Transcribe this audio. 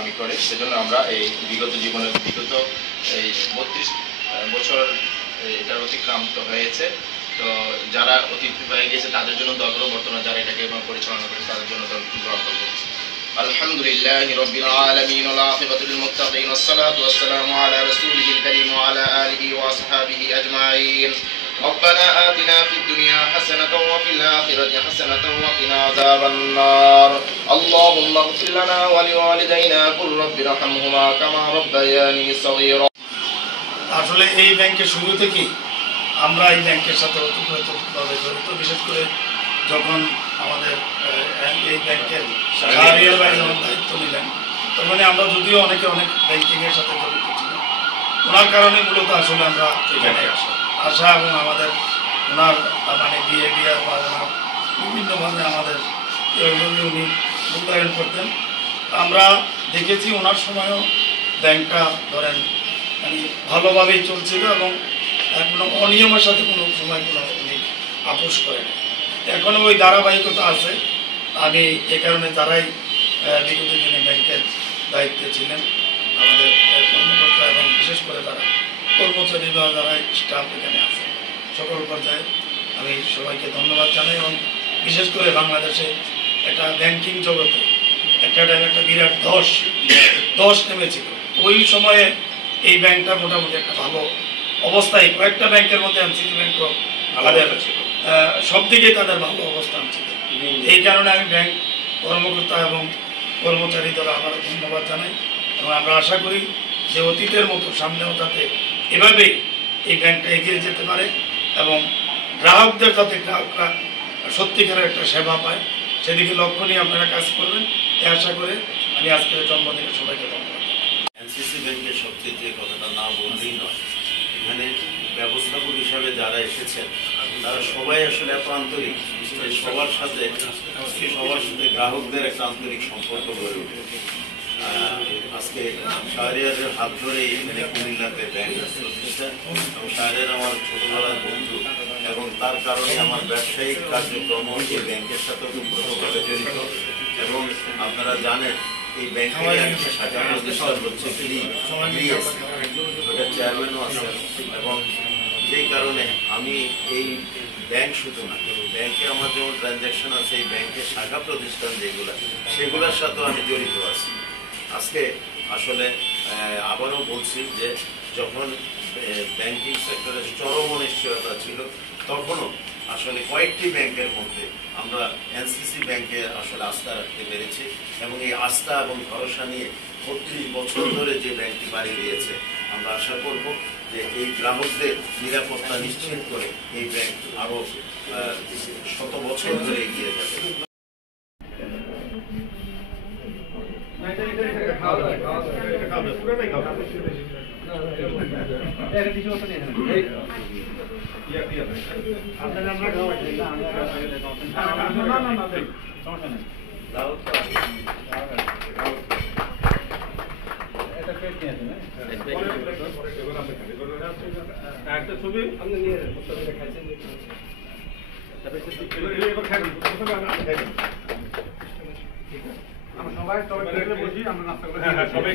আমি করে সেজন্য আমরা এই বিগত 32 বছর এটা অতিক্রান্ত হয়েছে। তো যারা অতিথি হয়ে গেছে তাদের জন্য দোয়া করব, বর্তমানে যারা এটাকে পরিচালনা করে তাদের জন্য দোয়া করব। আলহামদুলিল্লাহি রাব্বিল আলামিন ওয়াল আকিবাতু লিল মুত্তাকিন ওয়াসসালাতু ওয়াসসালামু আলা রাসূলিহিল কারীম ওয়া আলা আলিহি ওয়া আসহাবিহি আজমাইন। ربنا آتنا في الدنيا حسنة وفي الآخرة حسنة وقنا عذاب النار اللهم اغفر لنا ولوالدينا قل رب ارحمهما كما ربياني صغيرا। আসলে এই ব্যাংকের শুরু থেকে আমরা এই ব্যাংকের সাথে ওতপ্রোতভাবে জড়িত, বিশেষ করে যখন আমাদের এই ব্যাংকের শাহরিয়ার ভাই যখন দায়িত্ব নিলেন তখন আমরা যদিও অনেক ব্যাংকিংয়ের সাথে জড়িত ছিলাম, ওনার কারণে মূলত আসলে আমরা এখানে আসা এবং আমাদের ওনার বিহেভিয়ার বা ওনার বিভিন্নভাবে আমাদের উনি মূল্যায়ন করতেন। আমরা দেখেছি ওনার সময়ও ব্যাংকটা ধরেন ভালোভাবেই চলছিল এবং কোনো অনিয়মের সাথে কোনো সময় কোনো উনি আপোষ করেন। এখনও ওই ধারাবাহিকতা আছে। আমি এ কারণে যারাই বিগত দিনে ব্যাংকের দায়িত্বে ছিলেন আমাদের কর্মকর্তা এবং বিশেষ করে যারা কর্মচারী বা যারা স্টাফ এখানে আছে সকল পর্যায়ে আমি সবাইকে ধন্যবাদ জানাই। এবং বিশেষ করে বাংলাদেশে একটা ব্যাংকিং জগতে একটা বিরাট ধস নেমেছিল। ওই সময়ে এই ব্যাংকটা মোটামুটি একটা ভালো অবস্থায়, কয়েকটা ব্যাংকের মধ্যে এনসিসি ব্যাংকও তাদের সব দিকেই তাদের ভালো অবস্থান ছিল। এই কারণে আমি ব্যাংক কর্মকর্তা এবং কর্মচারীদের আবার ধন্যবাদ জানাই এবং আমরা আশা করি যে অতীতের মতো সামনেও যাতে এভাবেই এই ব্যাংকটা এগিয়ে যেতে পারে এবং গ্রাহকদের যাতে গ্রাহকরা সত্যিকারের একটা সেবা পায় সেদিকে লক্ষ্য নিয়ে আপনারা কাজ করবেন এই আশা করে আমি আজকের জন্মদিনে সবাইকে ধন্যবাদ। এনসিসি ব্যাংকের সবচেয়ে যে কথাটা না বললেই নয়, এখানে ব্যবস্থাপক হিসাবে যারা এসেছেন তারা সবাই আসলে এত আন্তরিক, সবার সাথে গ্রাহকদের একটা আন্তরিক সম্পর্ক গড়ে ওঠে। আজকে শাহরিয়ারের হাত ধরে এখানে কুমিল্লাতে ব্যাংক প্রতিষ্ঠা এবং শাহরিয়ার আমার ছোটবেলার বন্ধু এবং তার কারণে আমার ব্যবসায়িক কার্যক্রম এই ব্যাংকের সাথে ওতপ্রোতভাবে জড়িত। এবং আপনারা জানেন এই ব্যাংকের একটা শাখা প্রতিষ্ঠান হচ্ছে ওটার চেয়ারম্যানও আছেন এবং সেই কারণে আমি এই ব্যাংক শুধু না, ব্যাংকে আমার যেমন ট্রানজ্যাকশন আছে এই ব্যাংকের শাখা প্রতিষ্ঠান যেগুলো সেগুলোর সাথেও আমি জড়িত আছি। আজকে আসলে আবারও বলছি যে যখন ব্যাংকিং সেক্টরের চরম অনিশ্চয়তা ছিল তখনও আসলে কয়েকটি ব্যাংকের মধ্যে আমরা এনসিসি ব্যাংকে আসলে আস্থা রাখতে পেরেছি এবং এই আস্থা এবং ভরসা নিয়ে ৩৫ বছর ধরে যে ব্যাংকটি বাড়ি দিয়েছে আমরা আশা করব যে এই গ্রাহকদের নিরাপত্তা নিশ্চিত করে এই ব্যাংক আরো ১০০ বছর ধরে এগিয়ে যাবে। একটা ছবি আপনি নিয়ে খাইছেন আমরা সবাই বসি আমরা নাস্তা করে সবাই